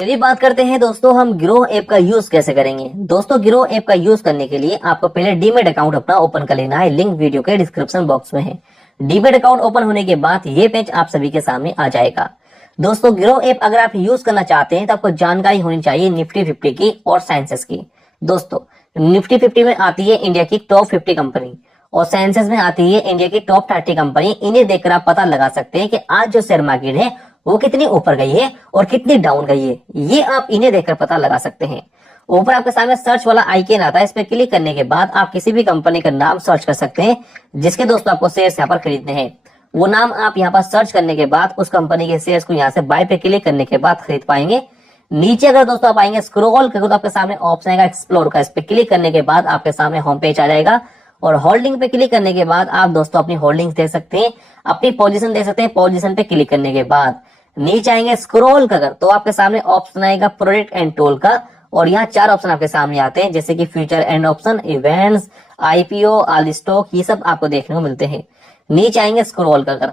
चलिए बात करते हैं दोस्तों, हम गिरोह ऐप का यूज कैसे करेंगे। दोस्तों गिरोह ऐप का यूज करने के लिए आपको पहले डीमेट अकाउंट अपना ओपन कर लेना है। लिंक वीडियो के डिस्क्रिप्शन बॉक्स में है। डीमेट अकाउंट ओपन होने के बाद ये पेज आप सभी के सामने आ जाएगा। दोस्तों गिरोह ऐप अगर आप यूज करना चाहते हैं तो आपको जानकारी होनी चाहिए निफ्टी 50 की और सेंसेक्स की। दोस्तों निफ्टी 50 में आती है इंडिया की टॉप 50 कंपनी और सेंसेक्स में आती है इंडिया की टॉप 30 कंपनी। इन्हें देखकर आप पता लगा सकते हैं कि आज जो शेयर मार्केट है वो कितनी ऊपर गई है और कितनी डाउन गई है, ये आप इन्हें देखकर पता लगा सकते हैं। ऊपर आपके सामने सर्च वाला आइकन आता है, इस पर क्लिक करने के बाद आप किसी भी कंपनी का नाम सर्च कर सकते हैं जिसके दोस्तों आपको शेयर्स यहाँ पर खरीदने हैं। वो नाम आप यहाँ पर सर्च करने के बाद उस कंपनी के शेयर्स को यहाँ से बाय पे क्लिक करने के बाद खरीद पाएंगे। नीचे अगर दोस्तों आप आएंगे स्क्रॉल करके तो आपके सामने ऑप्शन आएगा एक्सप्लोर का, इस पे क्लिक करने के बाद आपके सामने होम पेज आ जाएगा और होल्डिंग पे क्लिक करने के बाद आप दोस्तों अपनी होल्डिंग्स देख सकते हैं, अपनी पोजीशन देख सकते हैं। पोजीशन पे क्लिक करने के बाद नीचे आएंगे स्क्रॉल कर तो आपके सामने ऑप्शन आएगा प्रोडक्ट एंड टोल का और यहाँ 4 ऑप्शन आपके सामने आते हैं जैसे कि future and option, events, IPO, all stock, ये सब आपको देखने को मिलते हैं। नीचे आएंगे स्क्रॉल कर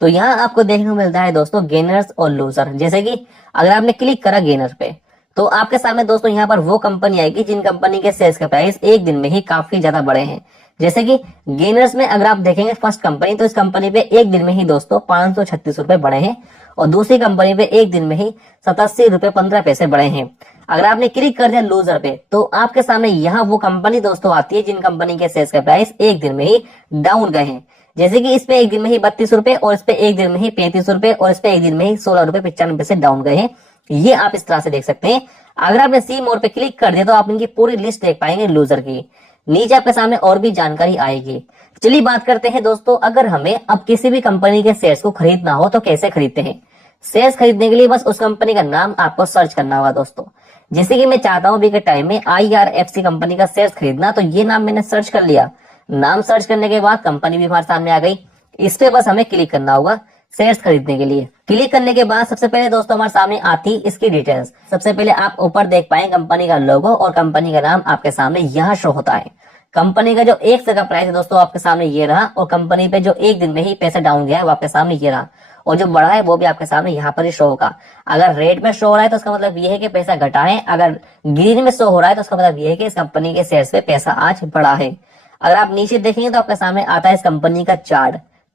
तो यहाँ आपको देखने को मिलता है दोस्तों गेनर्स और लूजर। जैसे कि अगर आपने क्लिक करा गेनर पे तो आपके सामने दोस्तों यहाँ पर वो कंपनी आएगी जिन कंपनी के शेयर्स के प्राइस एक दिन में ही काफी ज्यादा बढ़े हैं। जैसे कि गेनर्स में अगर आप देखेंगे फर्स्ट कंपनी तो इस कंपनी पे एक दिन में ही दोस्तों 536 रुपए बढ़े हैं और दूसरी कंपनी पे एक दिन में ही 87 रुपए 15 पैसे बढ़े हैं। अगर आपने क्लिक कर दिया लूजर पे तो आपके सामने यहाँ वो कंपनी दोस्तों आती है जिन कंपनी के शेयर्स के प्राइस एक दिन में ही डाउन गए हैं। जैसे कि इस पे एक दिन में ही 32 रुपए और इस पे एक दिन में ही 35 रुपए और इस पे एक दिन में ही 16 रुपए 95 पैसे डाउन गए हैं। ये आप इस तरह से देख सकते हैं। अगर आपने सी मोड पे क्लिक कर दिया तो आप इनकी पूरी लिस्ट देख पाएंगे लूजर की। नीचे आपके सामने और भी जानकारी आएगी। चलिए बात करते हैं दोस्तों, अगर हमें अब किसी भी कंपनी के शेयर्स को खरीदना हो तो कैसे खरीदते हैं। शेयर्स खरीदने के लिए बस उस कंपनी का नाम आपको सर्च करना होगा दोस्तों। जैसे कि मैं चाहता हूं अभी के टाइम में IRFC कंपनी का शेयर्स खरीदना, तो ये नाम मैंने सर्च कर लिया। नाम सर्च करने के बाद कंपनी भी हमारे सामने आ गई। इस पे बस हमें क्लिक करना होगा शेयर्स खरीदने के लिए। क्लिक करने के बाद सबसे पहले दोस्तों हमारे सामने आती इसकी डिटेल्स। सबसे पहले आप ऊपर देख पाए कंपनी का लोगो और कंपनी का नाम आपके सामने यहाँ शो होता है। कंपनी का जो एक शेयर का प्राइस है दोस्तों आपके सामने ये रहा और कंपनी पे जो एक दिन में ही पैसा डाउन गया है वो आपके सामने ये रहा और जो बढ़ा है वो भी आपके सामने यहाँ पर ही शो होगा। अगर रेड में शो हो रहा है तो उसका मतलब ये है कि पैसा घटा है, अगर ग्रीन में शो हो रहा है तो उसका मतलब ये है कि इस कंपनी के शेयर्स पे पैसा आज बढ़ा है। अगर आप नीचे देखेंगे तो आपके सामने आता है इस कंपनी का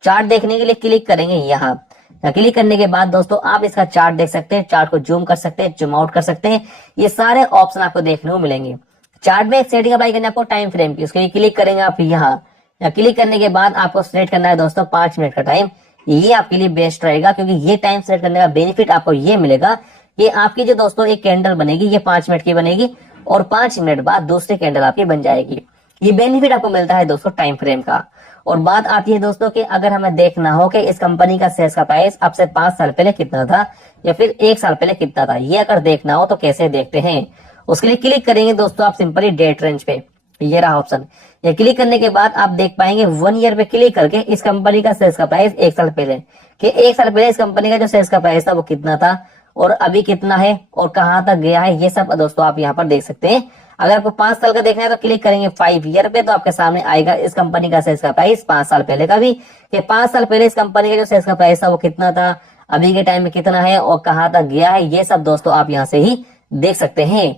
चार्ट देखने के लिए क्लिक करेंगे यहाँ। क्लिक करने के बाद दोस्तों आप इसका चार्ट देख सकते हैं, चार्ट को जूम कर सकते हैं, जूम आउट कर सकते हैं, ये सारे ऑप्शन आपको देखने को मिलेंगे। चार्ट में एक सेटिंग अप्लाई करनी है आपको टाइम फ्रेम की, उसके लिए क्लिक करेंगे आप यहाँ। क्लिक करने के बाद आपको सेलेक्ट करना है दोस्तों 5 मिनट का टाइम। ये आपके लिए बेस्ट रहेगा क्योंकि ये टाइम सेलेक्ट करने का बेनिफिट आपको ये मिलेगा कि आपकी जो दोस्तों एक कैंडल बनेगी ये 5 मिनट की बनेगी और 5 मिनट बाद दूसरी कैंडल आपकी बन जाएगी। ये बेनिफिट आपको मिलता है दोस्तों टाइम फ्रेम का। और बात आती है दोस्तों कि अगर हमें देखना हो कि इस कंपनी का शेयर्स का प्राइस अब से 5 साल पहले कितना था या फिर 1 साल पहले कितना था, ये अगर देखना हो तो कैसे देखते हैं। उसके लिए क्लिक करेंगे दोस्तों आप सिंपली डेट रेंज पे, ये रहा ऑप्शन। ये क्लिक करने के बाद आप देख पाएंगे 1 ईयर पे क्लिक करके इस कंपनी का शेयर्स का प्राइस 1 साल पहले कि 1 साल पहले इस कंपनी का जो शेयर्स का प्राइस था वो कितना था और अभी कितना है और कहाँ तक गया है, ये सब दोस्तों आप यहाँ पर देख सकते हैं। अगर आपको 5 साल का देखना है तो क्लिक करेंगे 5 ईयर पे तो आपके सामने आएगा इस कंपनी का शेयर्स का प्राइस 5 साल पहले का भी कि 5 साल पहले इस कंपनी का जो शेयर्स का प्राइस था वो कितना था, अभी के टाइम में कितना है और कहाँ तक गया है, ये सब दोस्तों आप यहाँ से ही देख सकते हैं।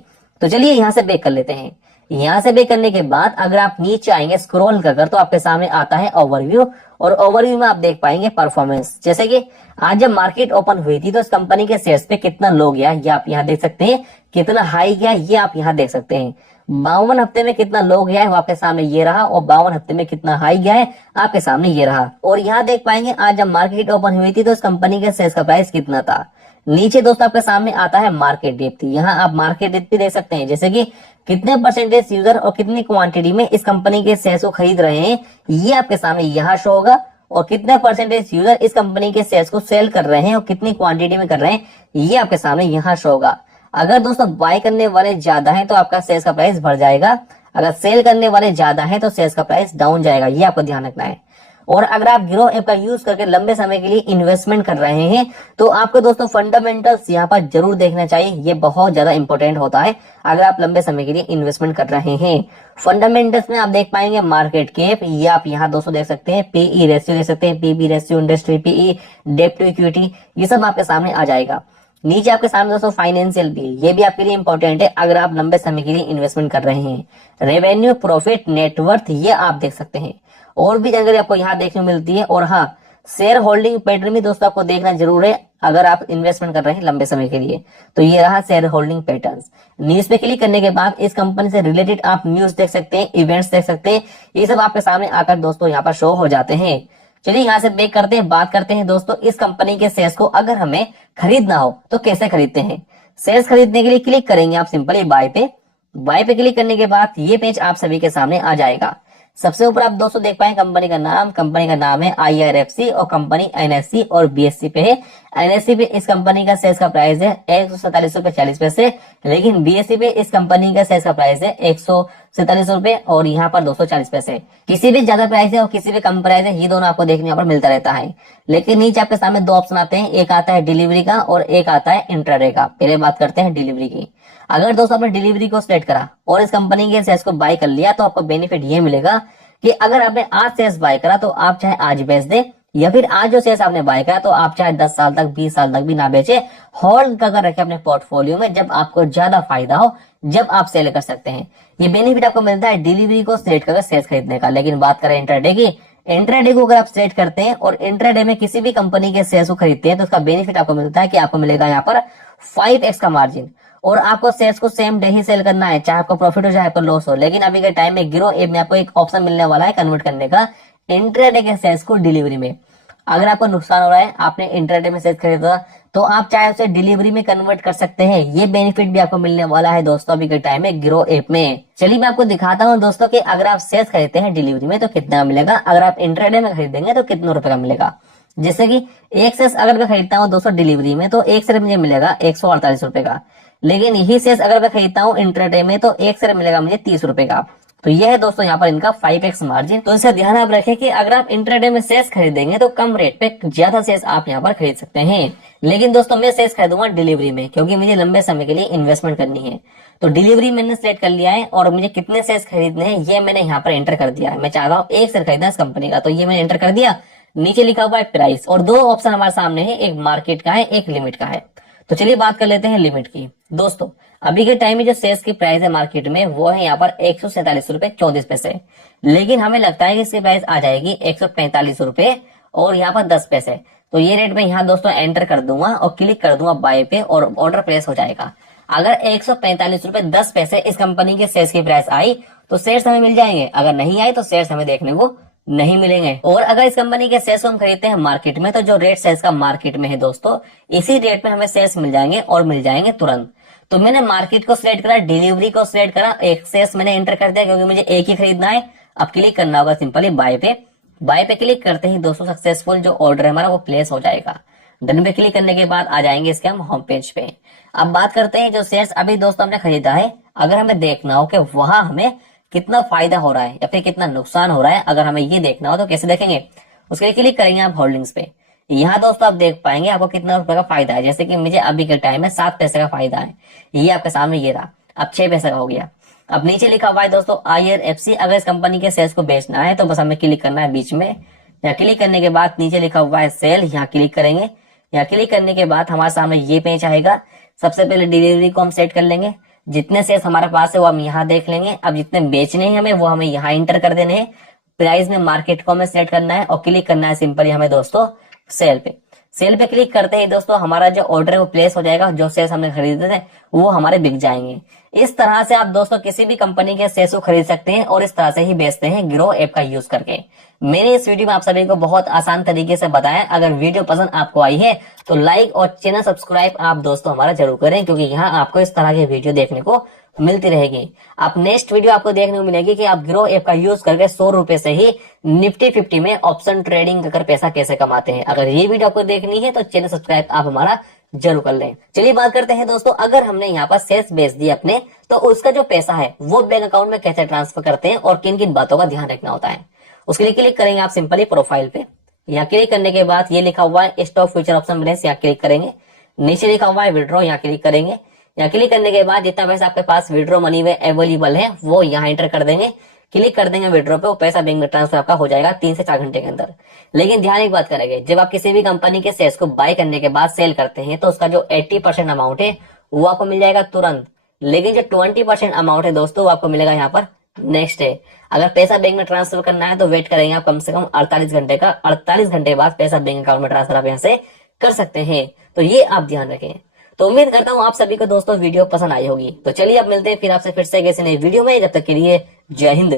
तो चलिए यहाँ से बैक कर लेते हैं। यहाँ से बैक करने के बाद अगर आप नीचे आएंगे स्क्रॉल कर तो आपके सामने आता है ओवरव्यू और ओवरव्यू में आप देख पाएंगे परफॉर्मेंस। जैसे कि आज जब मार्केट ओपन हुई थी तो इस कंपनी के शेयर्स पे कितना लो गया ये आप यहाँ देख सकते हैं, कितना हाई गया ये आप यहाँ देख सकते हैं। 52 हफ्ते में कितना लो गया है वो आपके सामने ये रहा और 52 हफ्ते में कितना हाई गया है आपके सामने ये रहा। और यहाँ देख पाएंगे आज जब मार्केट ओपन हुई थी तो इस कंपनी के शेयर्स का प्राइस कितना था। नीचे दोस्तों आपके सामने आता है मार्केट डेप्थ, यहाँ आप मार्केट डेप्थ भी देख सकते हैं जैसे कि कितने परसेंटेज यूजर और कितनी क्वांटिटी में इस कंपनी के शेयर्स को खरीद रहे हैं ये आपके सामने यहाँ शो होगा और कितने परसेंटेज यूजर इस कंपनी के शेयर्स को सेल कर रहे हैं और कितनी क्वांटिटी में कर रहे हैं ये आपके सामने यहाँ शो होगा। अगर दोस्तों बाय करने वाले ज्यादा हैं तो आपका शेयर्स का प्राइस बढ़ जाएगा, अगर सेल करने वाले ज्यादा हैं तो शेयर्स का प्राइस डाउन जाएगा, ये आपको ध्यान रखना है। और अगर आप गिरोह ऐप का यूज करके लंबे समय के लिए इन्वेस्टमेंट कर रहे हैं तो आपको दोस्तों फंडामेंटल्स यहाँ पर जरूर देखना चाहिए, ये बहुत ज्यादा इंपॉर्टेंट होता है अगर आप लंबे समय के लिए इन्वेस्टमेंट कर रहे हैं। फंडामेंटल्स में आप देख पाएंगे मार्केट कैप, ये आप यहाँ दोस्तों देख सकते हैं, पीई रेशियो देख सकते हैं, पीबी रेशियो, इंडस्ट्री पीई, डेब्ट टू इक्विटी, ये सब आपके सामने आ जाएगा। नीचे आपके सामने दोस्तों फाइनेंशियल भी, ये भी आपके लिए इंपॉर्टेंट है अगर आप लंबे समय के लिए इन्वेस्टमेंट कर रहे हैं। रेवेन्यू, प्रॉफिट, नेटवर्थ, ये आप देख सकते हैं। और भी जानकारी आपको यहाँ देखने को मिलती है। और हाँ, शेयर होल्डिंग पैटर्न भी दोस्तों आपको देखना जरूर है अगर आप इन्वेस्टमेंट कर रहे हैं लंबे समय के लिए। तो ये रहा शेयर होल्डिंग पैटर्न्स। न्यूज पे क्लिक करने के बाद इस कंपनी से रिलेटेड आप न्यूज देख सकते हैं, इवेंट्स देख सकते हैं, ये सब आपके सामने आकर दोस्तों यहाँ पर शो हो जाते हैं। चलिए यहाँ से बैक करते हैं, बात करते हैं दोस्तों इस कंपनी के शेयर्स को अगर हमें खरीदना हो तो कैसे खरीदते हैं। शेयर्स खरीदने के लिए क्लिक करेंगे आप सिंपली बाय पे। बाय पे क्लिक करने के बाद ये पेज आप सभी के सामने आ जाएगा। सबसे ऊपर आप दोस्तों देख पाए कंपनी का नाम है IRFC और कंपनी NSE और BSE पे है। NSE पे इस कंपनी का शेयर का प्राइस है 147.40 रुपए, लेकिन BSE पे इस कंपनी का शेयर का प्राइस है 147 रुपए और यहाँ पर 240 पैसे। किसी भी ज्यादा प्राइस है और किसी भी कम प्राइस है, ये दोनों आपको देखने पर मिलता रहता है। लेकिन नीचे आपके सामने दो ऑप्शन आते हैं, एक आता है डिलीवरी का और एक आता है इंट्राडे का। पहले बात करते हैं डिलीवरी की। अगर दोस्तों आपने डिलीवरी को सिलेक्ट करा और इस कंपनी के शेयर्स को बाय कर लिया तो आपको बेनिफिट ये मिलेगा कि अगर आपने आज शेयर्स बाय करा तो आप चाहे आज बेच दे, या फिर आज जो शेयर्स आपने बाय करा तो आप चाहे 10 साल तक 20 साल तक भी ना बेचे, होल्ड कर रखे अपने पोर्टफोलियो में। जब आपको ज्यादा फायदा हो जब आप सेल कर सकते हैं। ये बेनिफिट आपको मिलता है डिलीवरी को सिलेक्ट करके शेयर्स खरीदने का। लेकिन बात करें इंट्राडे की, इंट्राडे को अगर आप सेलेक्ट करते हैं और इंट्राडे में किसी भी कंपनी के शेयर्स को खरीदते हैं तो उसका बेनिफिट आपको मिलता है कि आपको मिलेगा यहाँ पर 5x का मार्जिन। और आपको शेयर्स को सेम डे ही सेल करना है, चाहे आपको प्रॉफिट हो चाहे आपको लॉस हो। लेकिन अभी के टाइम में गिरो ऐप में आपको एक ऑप्शन मिलने वाला है कन्वर्ट करने का इंट्राडे के शेयर्स को डिलीवरी में। अगर आपको नुकसान हो रहा है, आपने इंट्राडे में शेयर खरीदा तो आप चाहे उसे डिलीवरी में कन्वर्ट कर सकते हैं। ये बेनिफिट भी आपको मिलने वाला है दोस्तों अभी के टाइम में गिरो ऐप में। चलिए मैं आपको दिखाता हूँ दोस्तों कि अगर आप शेयर्स खरीदते हैं डिलीवरी में तो कितना मिलेगा, अगर आप इंट्राडे में खरीदेंगे तो कितने रुपए का मिलेगा। जैसे कि एक शेयर अगर मैं खरीदता हूँ दोस्तों डिलीवरी में तो एक शेयर मुझे मिलेगा 148 रुपए का। लेकिन यही शेयर अगर मैं खरीदता हूँ इंट्राडे में तो एक शेयर मिलेगा मुझे 30 रुपए का। तो यह है दोस्तों यहाँ पर इनका 5x मार्जिन। तो इसे ध्यान आप रखें कि अगर आप इंट्राडे में शेयर्स खरीदेंगे तो कम रेट पे ज्यादा शेयर्स आप यहाँ पर खरीद सकते हैं। लेकिन दोस्तों मैं शेयर्स खरीदूंगा डिलीवरी में क्योंकि मुझे लंबे समय के लिए इन्वेस्टमेंट करनी है। तो डिलीवरी मैंने सिलेक्ट कर लिया है और मुझे कितने शेयर्स खरीदने हैं ये मैंने यहाँ पर एंटर कर दिया है। मैं चाह रहा हूँ एक शेयर खरीदना इस कंपनी का, तो ये मैंने एंटर कर दिया। नीचे लिखा हुआ है प्राइस और दो ऑप्शन हमारे सामने है, एक मार्केट का है एक लिमिट का है। तो चलिए बात कर लेते हैं लिमिट की। दोस्तों अभी के टाइम में जो शेयर्स की प्राइस है मार्केट में वो है यहाँ पर 147.34 रुपए, लेकिन हमें लगता है कि इसकी प्राइस आ जाएगी 145 रुपए और यहाँ पर 10 पैसे। तो ये रेट में यहाँ दोस्तों एंटर कर दूंगा और क्लिक कर दूंगा बाय पे और ऑर्डर प्लेस हो जाएगा। अगर 145 रुपए 10 पैसे इस कंपनी के शेयर्स की प्राइस आई तो शेयर्स हमें मिल जाएंगे, अगर नहीं आई तो शेयर्स हमें देखने को नहीं मिलेंगे। और अगर इस कंपनी के शेयर्स हम खरीदते हैं मार्केट में तो जो रेट शेयर्स का मार्केट में है दोस्तों इसी रेट में हमें शेयर्स मिल जाएंगे और मिल जाएंगे तुरंत। तो मैंने मार्केट को सिलेक्ट करा, डिलीवरी को सिलेक्ट करा, एक शेयर्स मैंने एंटर कर दिया क्योंकि मुझे एक ही खरीदना है। अब क्लिक करना होगा सिंपली बाय पे। बाय पे क्लिक करते ही दोस्तों सक्सेसफुल जो ऑर्डर है हमारा वो प्लेस हो जाएगा। डन पे क्लिक करने के बाद आ जाएंगे इसके हम होम पेज पे। अब बात करते हैं जो शेयर्स अभी दोस्तों हमने खरीदा है, अगर हमें देखना हो कि वहां हमें कितना फायदा हो रहा है या फिर कितना नुकसान हो रहा है, अगर हमें ये देखना हो तो कैसे देखेंगे। उसके लिए क्लिक करेंगे आप होल्डिंग्स पे। यहाँ दोस्तों आप देख पाएंगे आपको कितना रुपए का फायदा है। जैसे कि मुझे अभी के टाइम में 7 पैसे का फायदा है, ये आपके सामने ये रहा। अब 6 पैसे का हो गया। अब नीचे लिखा हुआ है दोस्तों IRFC। अगर इस कंपनी के शेयर्स को बेचना है तो बस हमें क्लिक करना है बीच में। यहाँ क्लिक करने के बाद नीचे लिखा हुआ है सेल, यहाँ क्लिक करेंगे। यहाँ क्लिक करने के बाद हमारे सामने ये पेज आएगा। सबसे पहले डिलीवरी को हम सेट कर लेंगे, जितने शेयर्स हमारे पास है वो हम यहाँ देख लेंगे। अब जितने बेचने हैं हमें वो हमें यहाँ इंटर कर देने हैं। प्राइस में मार्केट को हमें सेट करना है और क्लिक करना है सिंपली हमें दोस्तों सेल पे। सेल पे क्लिक करते ही दोस्तों हमारा जो ऑर्डर है वो प्लेस हो जाएगा, जो शेयर्स हमने खरीदे थे वो हमारे बिक जाएंगे। इस तरह से आप दोस्तों किसी भी कंपनी के शेयर्स को खरीद सकते हैं और इस तरह से ही बेचते हैं गिरो ऐप का यूज करके। मैंने इस वीडियो में आप सभी को बहुत आसान तरीके से बताया। अगर वीडियो पसंद आपको आई है तो लाइक और चैनल सब्सक्राइब आप दोस्तों हमारा जरूर करें, क्योंकि यहाँ आपको इस तरह के वीडियो देखने को मिलती रहेगी। आप नेक्स्ट वीडियो आपको देखने को मिलेगी कि आप गिरो ऐप का यूज करके 100 रुपए से ही निफ्टी 50 में ऑप्शन ट्रेडिंग कर पैसा कैसे कमाते हैं। अगर ये वीडियो आपको देखनी है तो चैनल सब्सक्राइब आप हमारा जरूर कर लें। चलिए बात करते हैं दोस्तों, अगर हमने यहाँ पर शेयर्स बेच दिए अपने तो उसका जो पैसा है वो बैंक अकाउंट में कैसे ट्रांसफर करते हैं और किन किन बातों का ध्यान रखना होता है। उसके लिए क्लिक करेंगे आप सिंपली प्रोफाइल पे। यहाँ क्लिक करने के बाद ये लिखा हुआ है स्टॉक फ्यूचर ऑप्शन बैलेंस, यहाँ क्लिक करेंगे। नीचे लिखा हुआ है विड्रॉ, यहाँ क्लिक करेंगे। यहाँ क्लिक करने के बाद जितना पैसा आपके पास विड्रॉ मनी में अवेलेबल है वो यहाँ एंटर कर देंगे। क्लिक कर देंगे विड्रॉ पे, वो पैसा बैंक में ट्रांसफर आपका हो जाएगा 3 से 4 घंटे के अंदर। लेकिन ध्यान एक बात करेंगे, जब आप किसी भी कंपनी के शेयर्स को बाय करने के बाद सेल करते हैं तो उसका जो 80% अमाउंट है वो आपको मिल जाएगा तुरंत। लेकिन जो 20% अमाउंट है दोस्तों वो आपको मिलेगा यहाँ पर नेक्स्ट डे। अगर पैसा बैंक में ट्रांसफर करना है तो वेट करेंगे आप कम से कम 48 घंटे का। 48 घंटे बाद पैसा बैंक अकाउंट में ट्रांसफर आप यहाँ से कर सकते हैं। तो ये आप ध्यान रखें। तो उम्मीद करता हूँ आप सभी को दोस्तों वीडियो पसंद आई होगी। तो चलिए अब मिलते हैं फिर आपसे फिर से किसी नई वीडियो में। जब तक के लिए जय हिंद।